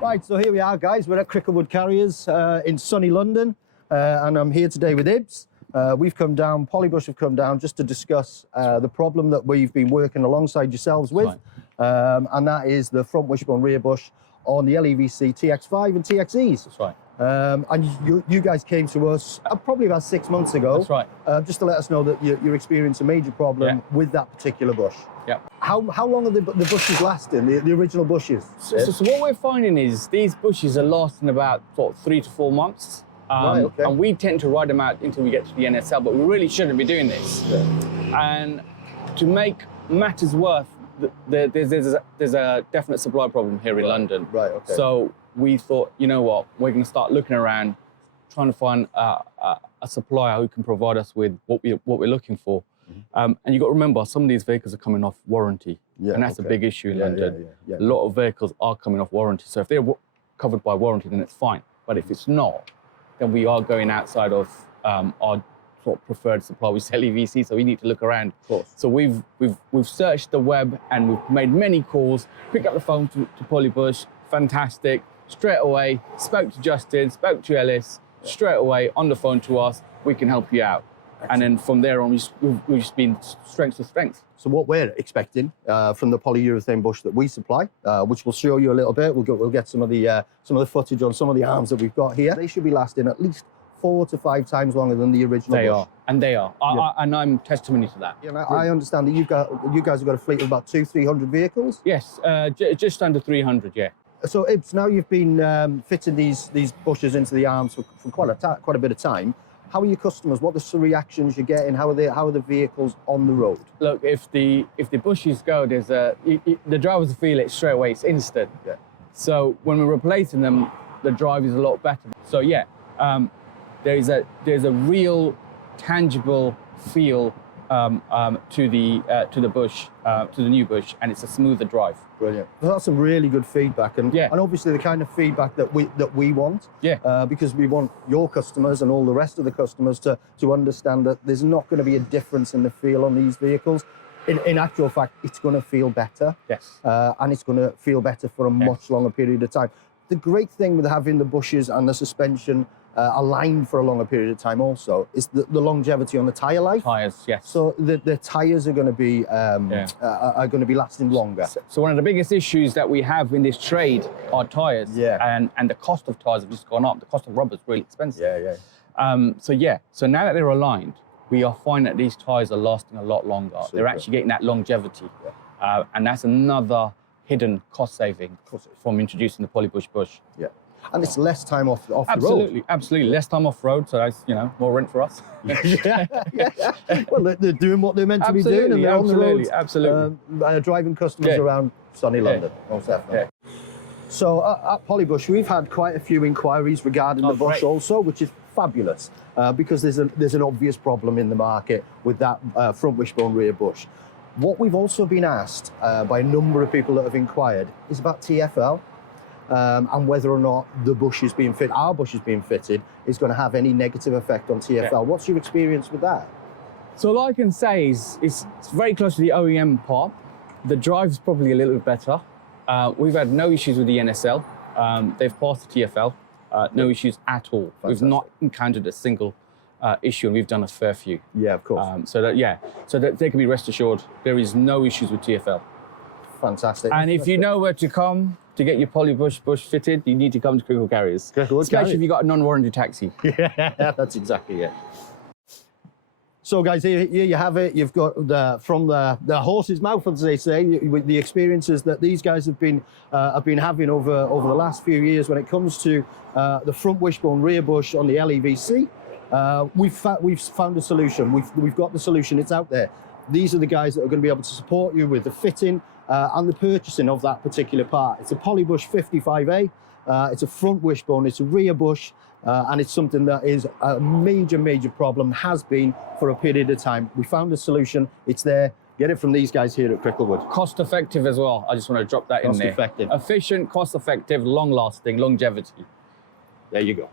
Right, so here we are, guys. We're at Cricklewood Carriers in sunny London, and I'm here today with Ibs. We've come down, Polybush have come down just to discuss the problem that we've been working alongside yourselves with, and that is the front wishbone rear bush on the LEVC TX5 and TXEs. That's right. And you guys came to us probably about 6 months ago. That's right. Just to let us know that you're experiencing a major problem with that particular bush. Yeah. How long are the bushes lasting, the original bushes? So what we're finding is these bushes are lasting about 3 to 4 months. Right, okay. And we tend to ride them out until we get to the NSL, but we really shouldn't be doing this. Yeah. And to make matters worse, there's a definite supply problem here in London. Right, okay. So we thought, you know what, we're going to start looking around, trying to find a supplier who can provide us with what we're looking for. And you've got to remember, some of these vehicles are coming off warranty, and that's a big issue in London. A lot of vehicles are coming off warranty. So if they're covered by warranty, then it's fine. But if it's not, then we are going outside of our sort of preferred supply, which is LEVC. So we need to look around. Of course. So we've searched the web and we've made many calls. Picked up the phone to Polybush, fantastic. Straight away, spoke to Justin, spoke to Ellis. Straight away on the phone to us, we can help you out. Excellent. And then from there on, we've just been strength to strength. So what we're expecting from the polyurethane bush that we supply, which we'll show you a little bit, we'll get some of the footage on some of the arms that we've got here. They should be lasting at least 4 to 5 times longer than the original bush. They are, and they are, and I'm testimony to that. Yeah, I understand that you guys have got a fleet of about 200-300 vehicles. Yes, just under 300, yeah. So Ibs, now you've been fitting these bushes into the arms for quite a bit of time. How are your customers? What are the reactions you're getting? How are the vehicles on the road? Look, if the bushes go, the drivers feel it straight away. It's instant. Yeah. So when we're replacing them, the drive is a lot better. So yeah, there's a real tangible feel to the bush, to the new bush, and it's a smoother drive. Brilliant. Well, that's some really good feedback, and obviously the kind of feedback that we want. Yeah. Because we want your customers and all the rest of the customers to understand that there's not going to be a difference in the feel on these vehicles. In actual fact, it's going to feel better. Yes. And it's going to feel better for a much longer period of time. The great thing with having the bushes and the suspension aligned for a longer period of time also is the longevity on the tyre life. Tyres, yes. So the tyres are going to be lasting longer. So one of the biggest issues that we have in this trade are tyres. Yeah. And the cost of tyres have just gone up. The cost of rubber is really expensive. Yeah. So now that they're aligned, we are finding that these tyres are lasting a lot longer. Super. They're actually getting that longevity. Yeah. And that's another hidden cost saving from introducing the Polybush bush. Yeah. And it's less time off the road. Absolutely. Less time off road, so that's, more rent for us. Yeah. Well, they're doing what they're meant to be doing, and they're on the road. Absolutely. Driving customers around sunny London, most definitely. Yeah. So at Polybush, we've had quite a few inquiries regarding the bush also, which is fabulous, because there's an obvious problem in the market with that front wishbone rear bush. What we've also been asked by a number of people that have inquired is about TFL. And whether or not the bush is being fitted, our bush is being fitted, is going to have any negative effect on TFL. Yeah. What's your experience with that? So all I can say is it's very close to the OEM part. The drive's probably a little bit better. We've had no issues with the NSL. They've passed the TFL. No issues at all. Fantastic. We've not encountered a single issue, and we've done a fair few. Yeah, of course. So that they can be rest assured there is no issues with TFL. Fantastic. And if you know where to come to get your Polybush bush fitted, you need to come to Cricklewood Carriers. Especially if you've got a non-warranty taxi. Yeah, that's exactly it. So guys, here you have it. You've got from the horse's mouth, as they say, with the experiences that these guys have been having over the last few years when it comes to the front wishbone rear bush on the LEVC. We've found a solution. We've got the solution. It's out there. These are the guys that are going to be able to support you with the fitting and the purchasing of that particular part. It's a Polybush 55A. It's a front wishbone. It's a rear bush. And it's something that is a major problem, has been for a period of time. We found a solution. It's there. Get it from these guys here at Cricklewood. Cost effective as well. I just want to drop that in there. Cost effective. Efficient, cost effective, long lasting, longevity. There you go.